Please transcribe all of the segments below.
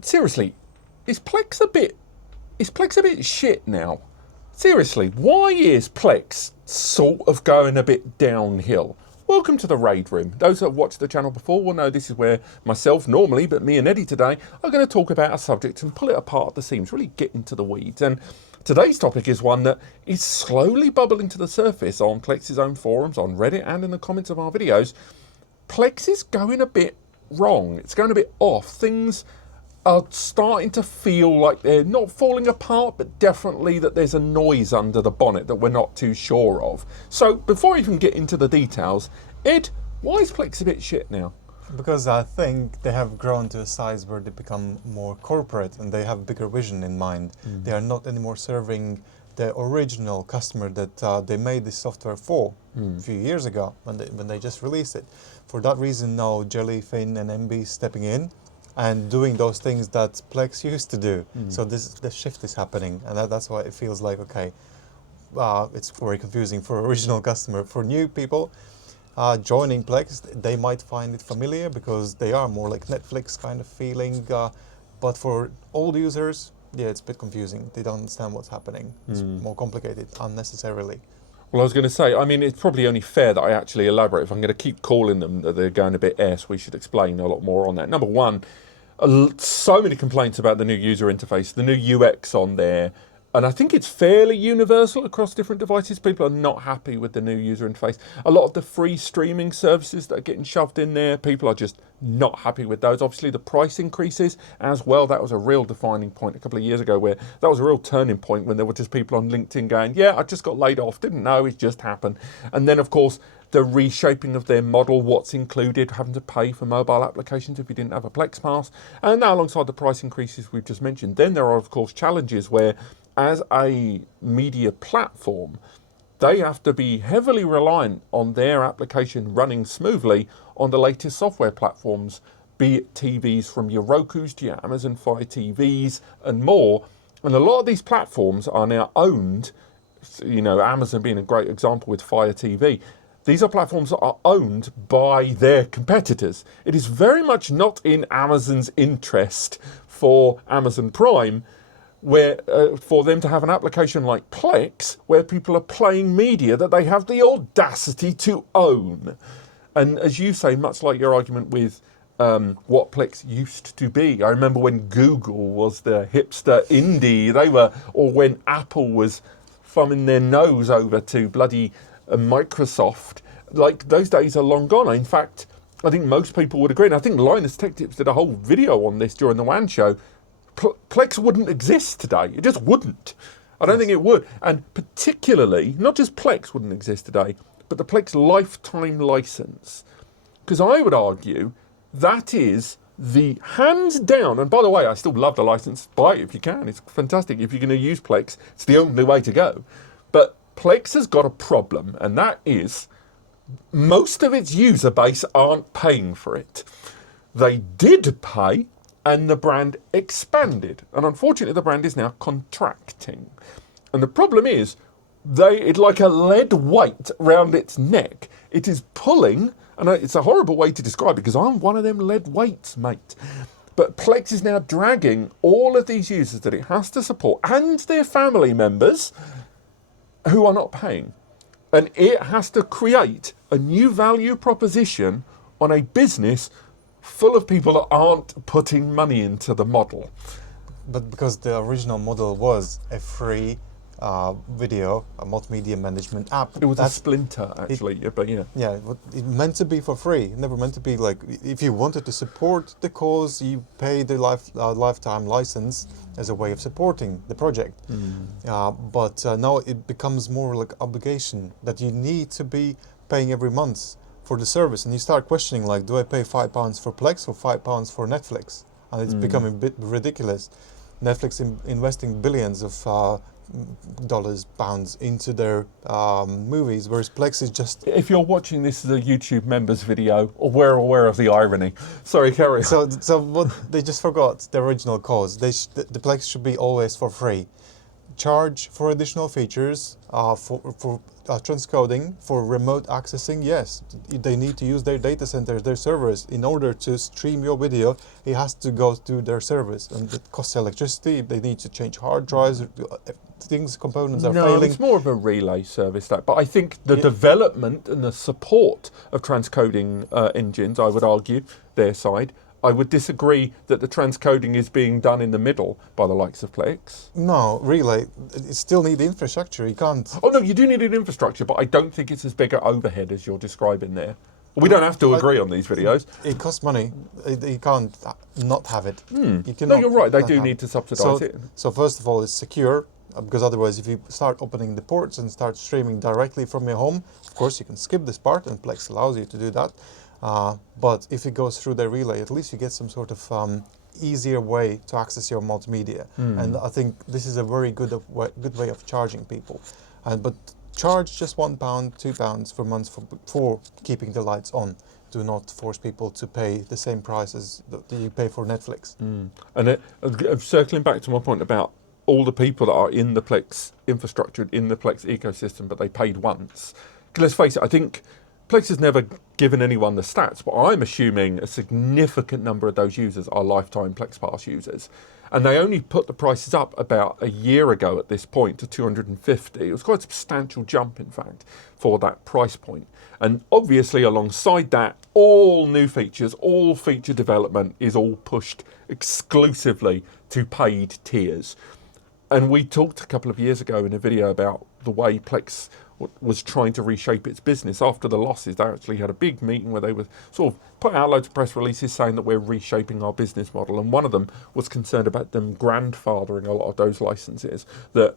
seriously, is Plex a bit shit now? Seriously, why is Plex sort of going a bit downhill? Welcome to the Raid Room. Those that have watched the channel before will know this is where myself normally, but me and Eddie today, are going to talk about a subject and pull it apart at the seams, really get into the weeds. And today's topic is one that is slowly bubbling to the surface on Plex's own forums, on Reddit, and in the comments of our videos. Plex is going a bit wrong. It's going a bit off. Things are starting to feel like they're not falling apart, but definitely that there's a noise under the bonnet that we're not too sure of. So before I even get into the details, Ed, why is Plex a bit shit now? Because I think they have grown to a size where they become more corporate and they have bigger vision in mind. They are not anymore serving the original customer that they made this software for a few years ago when they just released it. For that reason, now Jellyfin and MB stepping in and doing those things that Plex used to do. So the shift is happening, and that's why it feels like, okay, it's very confusing for original customer. For new people joining Plex, they might find it familiar because they are more like Netflix kind of feeling, but for old users, yeah, it's a bit confusing. They don't understand what's happening. It's more complicated unnecessarily. Well, I was going to say, I mean, it's probably only fair that I actually elaborate. If I'm going to keep calling them that they're going a bit S, we should explain a lot more on that. Number one, so many complaints about the new user interface, the new UX on there, and I think it's fairly universal across different devices. People are not happy with the new user interface. A lot of the free streaming services that are getting shoved in there, people are just not happy with those. Obviously, the price increases as well. That was a real defining point a couple of years ago, where that was a real turning point when there were just people on LinkedIn going, yeah, I just got laid off, didn't know, it just happened. And then, of course, the reshaping of their model, what's included, having to pay for mobile applications if you didn't have a Plex Pass. And now, alongside the price increases we've just mentioned, then there are, of course, challenges where, as a media platform, they have to be heavily reliant on their application running smoothly on the latest software platforms, be it TVs from your Rokus to your Amazon Fire TVs and more. And a lot of these platforms are now owned, you know, Amazon being a great example with Fire TV. These are platforms that are owned by their competitors. It is very much not in Amazon's interest for Amazon Prime where for them to have an application like Plex where people are playing media that they have the audacity to own. And as you say, much like your argument with what Plex used to be. I remember when Google was the hipster indie, or when Apple was thumbing their nose over to bloody Microsoft. Like, those days are long gone. In fact, I think most people would agree, and I think Linus Tech Tips did a whole video on this during the WAN show. Plex wouldn't exist today. It just wouldn't. I don't think it would. And particularly, not just Plex wouldn't exist today, but the Plex lifetime license. Because I would argue that is the hands down, and by the way, I still love the license. Buy it if you can. It's fantastic. If you're going to use Plex, it's the only way to go. But Plex has got a problem, and that is most of its user base aren't paying for it. They did pay, and the brand expanded. And unfortunately, the brand is now contracting. And the problem is, it's like a lead weight around its neck. It is pulling, and it's a horrible way to describe it, because I'm one of them lead weights, mate. But Plex is now dragging all of these users that it has to support, and their family members, who are not paying. And it has to create a new value proposition on a business full of people that aren't putting money into the model. But because the original model was a free video, a multimedia management app. It was a splinter, actually, but yeah. Yeah, it meant to be for free. It never meant to be like, if you wanted to support the cause, you pay the lifetime license as a way of supporting the project. But now it becomes more like obligation that you need to be paying every month for the service, and you start questioning, like, do I pay £5 for Plex or £5 for Netflix? And it's becoming a bit ridiculous. Netflix investing billions of dollars, pounds into their movies, whereas Plex is just... If you're watching this as a YouTube members video, we're aware of the irony. Sorry, carry on. So what they just forgot the original cause. The Plex should be always for free. charge for additional features, for transcoding, for remote accessing. Yes, they need to use their data centers, their servers. In order to stream your video, it has to go to their servers, and it costs electricity. They need to change hard drives. Components are failing. It's more of a relay service, that. But I think the development and the support of transcoding engines, I would argue, their side, I would disagree that the transcoding is being done in the middle by the likes of Plex. No, relay, it still need infrastructure. You can't. Oh no, you do need an infrastructure, but I don't think it's as big an overhead as you're describing there. We don't have to agree on these videos. It costs money. You can't not have it. You No, cannot you're right. They not do have need to subsidise it. So first of all, it's secure, because otherwise, if you start opening the ports and start streaming directly from your home, of course you can skip this part, and Plex allows you to do that. But if it goes through the relay, at least you get some sort of easier way to access your multimedia. And I think this is a very good way of charging people. But charge just £1, £2 per month for keeping the lights on. Do not force people to pay the same prices that you pay for Netflix. And circling back to my point about all the people that are in the Plex infrastructure, in the Plex ecosystem, but they paid once. Let's face it, I think Plex has never given anyone the stats, but I'm assuming a significant number of those users are lifetime Plex Pass users. And they only put the prices up about a year ago at this point to 250. It was quite a substantial jump, in fact, for that price point. And obviously alongside that, all new features, all feature development is all pushed exclusively to paid tiers. And we talked a couple of years ago in a video about the way Plex was trying to reshape its business. After the losses, they actually had a big meeting where they were sort of put out loads of press releases saying that we're reshaping our business model. And one of them was concerned about them grandfathering a lot of those licenses, that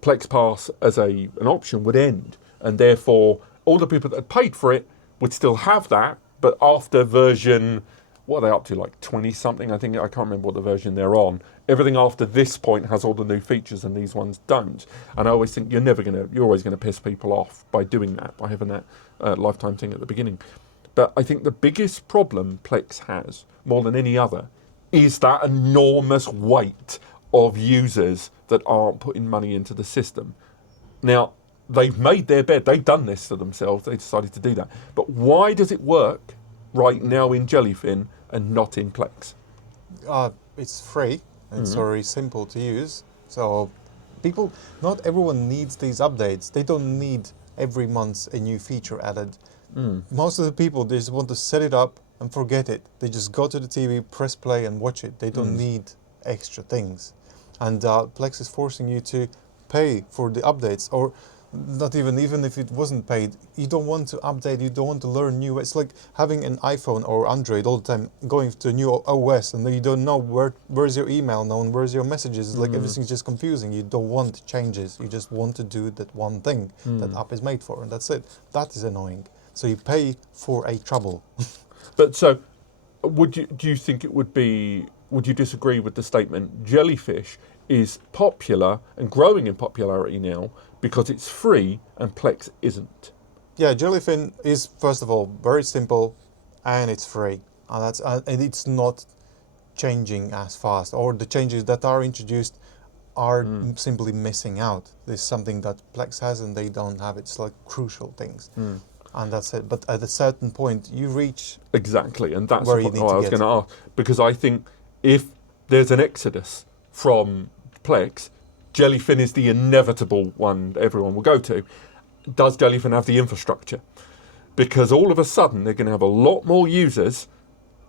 Plex Pass as an option would end. And therefore, all the people that had paid for it would still have that, but after version, what are they up to, like 20 something? I can't remember what the version they're on. Everything after this point has all the new features and these ones don't. And I always think you're always going to piss people off by doing that, by having that lifetime thing at the beginning. But I think the biggest problem Plex has, more than any other, is that enormous weight of users that aren't putting money into the system. Now, they've made their bed. They've done this to themselves. They decided to do that. But why does it work right now in Jellyfin and not in Plex? It's free. It's very simple to use. So not everyone needs these updates. They don't need every month a new feature added. Most of the people, they just want to set it up and forget it. They just go to the TV, press play and watch it. They don't need extra things. And Plex is forcing you to pay for the updates, or not even if it wasn't paid. You don't want to update, you don't want to learn new. It's like having an iPhone or Android all the time, going to a new OS, and you don't know where's your email now and where's your messages. It's like everything's just confusing. You don't want changes. You just want to do that one thing that app is made for, and that's it. That is annoying. So you pay for a trouble. But so, do you think it would you disagree with the statement Jellyfish is popular and growing in popularity now because it's free and Plex isn't? Yeah, Jellyfin is, first of all, very simple and it's free. And it's not changing as fast, or the changes that are introduced are simply missing out. There's something that Plex has and they don't have. It's like crucial things. And that's it. But at a certain point, you reach... Exactly, and that's where what you I was going to ask. Because I think if there's an exodus from Plex, Jellyfin is the inevitable one everyone will go to. Does Jellyfin have the infrastructure? Because all of a sudden they're going to have a lot more users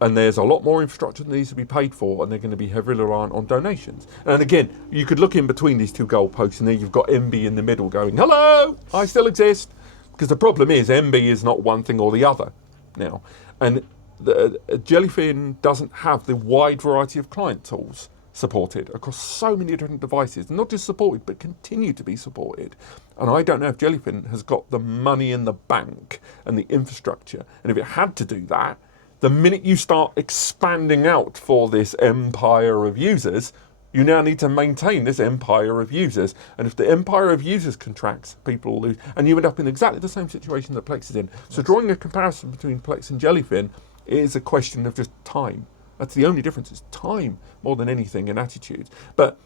and there's a lot more infrastructure that needs to be paid for, and they're going to be heavily reliant on donations. And again, you could look in between these two goalposts and there you've got MB in the middle going, hello, I still exist. Because the problem is MB is not one thing or the other now. And Jellyfin doesn't have the wide variety of client tools supported across so many different devices, not just supported, but continue to be supported. And I don't know if Jellyfin has got the money in the bank and the infrastructure. And if it had to do that, the minute you start expanding out for this empire of users, you now need to maintain this empire of users. And if the empire of users contracts, people will lose. And you end up in exactly the same situation that Plex is in. So drawing a comparison between Plex and Jellyfin is a question of just time. That's the only difference, is time more than anything, and attitude. But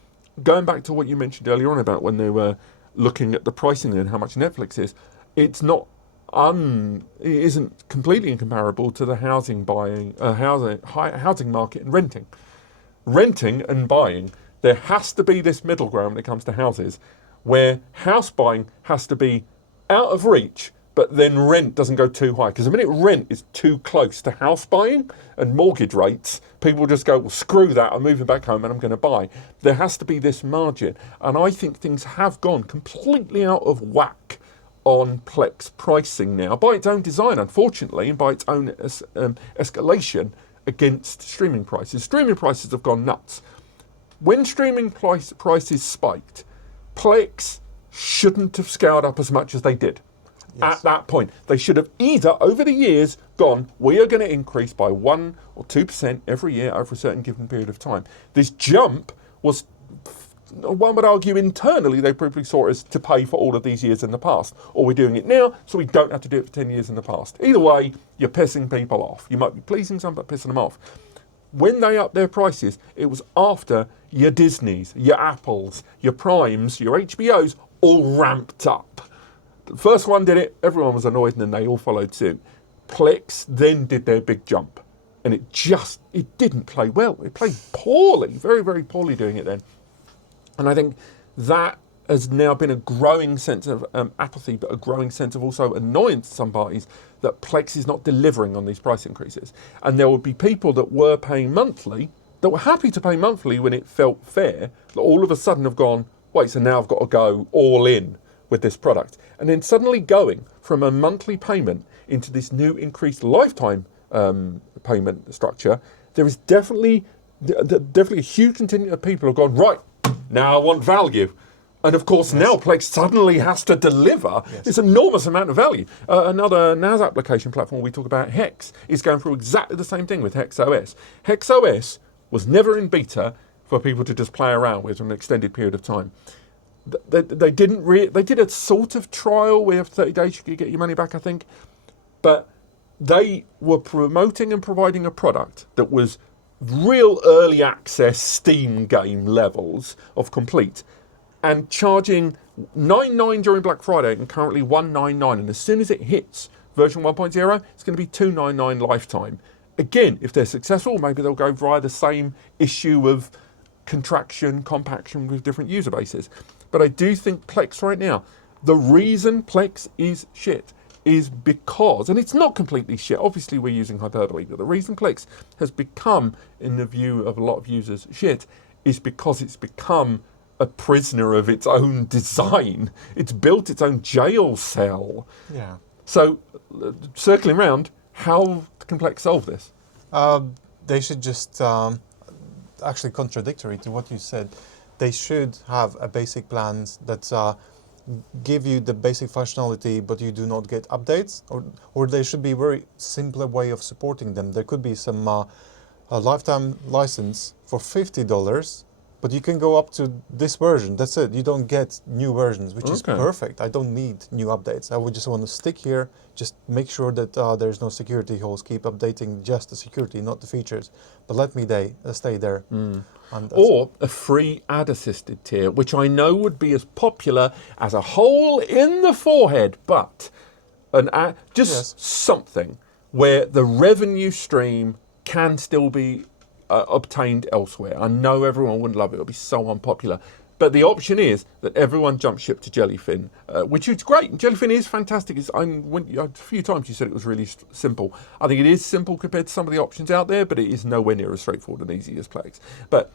going back to what you mentioned earlier on about when they were looking at the pricing and how much Netflix is, it's not it isn't completely incomparable to the housing market and renting. Renting and buying, there has to be this middle ground when it comes to houses, where house buying has to be out of reach, but then rent doesn't go too high. Because the minute rent is too close to house buying and mortgage rates, people just go, well, screw that, I'm moving back home and I'm going to buy. There has to be this margin. And I think things have gone completely out of whack on Plex pricing now, by its own design, unfortunately, and by its own escalation against streaming prices. Streaming prices have gone nuts. When streaming prices spiked, Plex shouldn't have scaled up as much as they did. Yes. At that point, they should have either, over the years, gone, we are going to increase by 1 or 2% every year over a certain given period of time. This jump was, one would argue, internally, they probably saw it as to pay for all of these years in the past. Or we're doing it now, so we don't have to do it for 10 years in the past. Either way, you're pissing people off. You might be pleasing some, but pissing them off. When they upped their prices, it was after your Disneys, your Apples, your Primes, your HBOs all ramped up. The first one did it, everyone was annoyed, and then they all followed suit. Plex then did their big jump, and it didn't play well. It played poorly, very, very poorly doing it then. And I think that has now been a growing sense of apathy, but a growing sense of also annoyance to some parties that Plex is not delivering on these price increases. And there would be people that were paying monthly, that were happy to pay monthly when it felt fair, that all of a sudden have gone, wait, so now I've got to go all in with this product. And then suddenly going from a monthly payment into this new increased lifetime payment structure, there is definitely a huge contingent of people who have gone, right, now I want value. And of course, now Plex suddenly has to deliver this enormous amount of value. Another NAS application platform we talk about, Hex, is going through exactly the same thing with Hex OS. Hex OS was never in beta for people to just play around with for an extended period of time. They did a sort of trial where after 30 days you could get your money back, I think. But they were promoting and providing a product that was real early access Steam game levels of complete, and charging $9.9 during Black Friday and currently $199. And as soon as it hits version 1.0, it's going to be $299 lifetime. Again, if they're successful, maybe they'll go via the same issue of compaction with different user bases. But I do think Plex right now, the reason Plex is shit is because, and it's not completely shit, obviously we're using hyperbole, but the reason Plex has become, in the view of a lot of users, shit, is because it's become a prisoner of its own design. It's built its own jail cell. Yeah. So, circling round, how can Plex solve this? They should just, actually contradictory to what you said, they should have a basic plans that give you the basic functionality, but you do not get updates, or there should be a very simpler way of supporting them. There could be some a lifetime license for $50, but you can go up to this version. That's it. You don't get new versions, which is perfect. I don't need new updates. I would just want to stick here, just make sure that there's no security holes, keep updating just the security, not the features. But let me stay there. Or a free ad-assisted tier, which I know would be as popular as a hole in the forehead, but an ad, something where the revenue stream can still be obtained elsewhere. I know everyone wouldn't love it. It would be so unpopular. But the option is that everyone jump ship to Jellyfin, which is great. Jellyfin is fantastic. A few times you said it was really simple. I think it is simple compared to some of the options out there, but it is nowhere near as straightforward and easy as Plex. But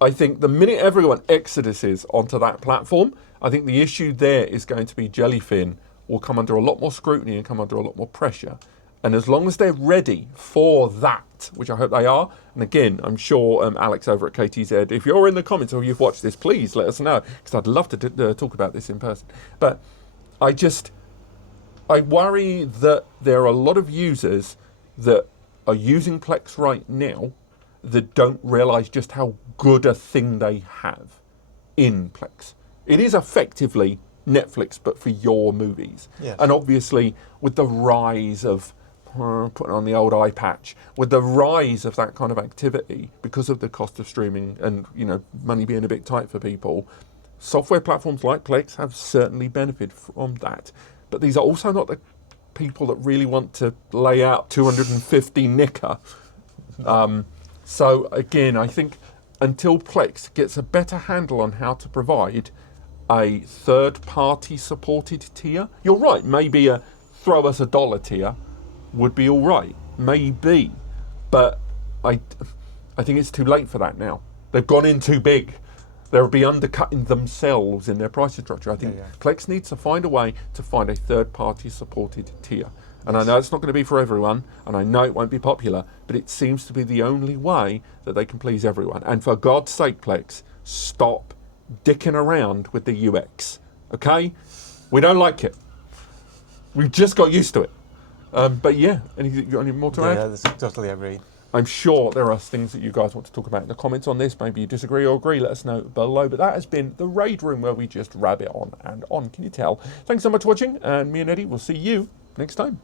I think the minute everyone exoduses onto that platform, I think the issue there is going to be Jellyfin will come under a lot more scrutiny and come under a lot more pressure. And as long as they're ready for that, which I hope they are, and again, I'm sure Alex over at KTZ, if you're in the comments or you've watched this, please let us know, because I'd love to talk about this in person. But I worry that there are a lot of users that are using Plex right now that don't realise just how good a thing they have in Plex. It is effectively Netflix, but for your movies. Yes. And obviously, with the rise of putting on the old eye patch, with the rise of that kind of activity, because of the cost of streaming and, you know, money being a bit tight for people, software platforms like Plex have certainly benefited from that. But these are also not the people that really want to lay out 250 nicker. So again, I think until Plex gets a better handle on how to provide a third-party supported tier, you're right, maybe a throw us a dollar tier would be all right, maybe, but I think it's too late for that now. They've gone in too big. They'll be undercutting themselves in their pricing structure. I think Plex needs to find a way to find a third-party supported tier. And I know it's not going to be for everyone, and I know it won't be popular, but it seems to be the only way that they can please everyone. And for God's sake, Plex, stop dicking around with the UX, okay? We don't like it. We've just got used to it. But yeah, you got any more to add? Yeah, that's totally agree. I'm sure there are things that you guys want to talk about in the comments on this. Maybe you disagree or agree, let us know below. But that has been the Raid Room, where we just rabbit on and on. Can you tell? Thanks so much for watching, and me and Eddie will see you next time.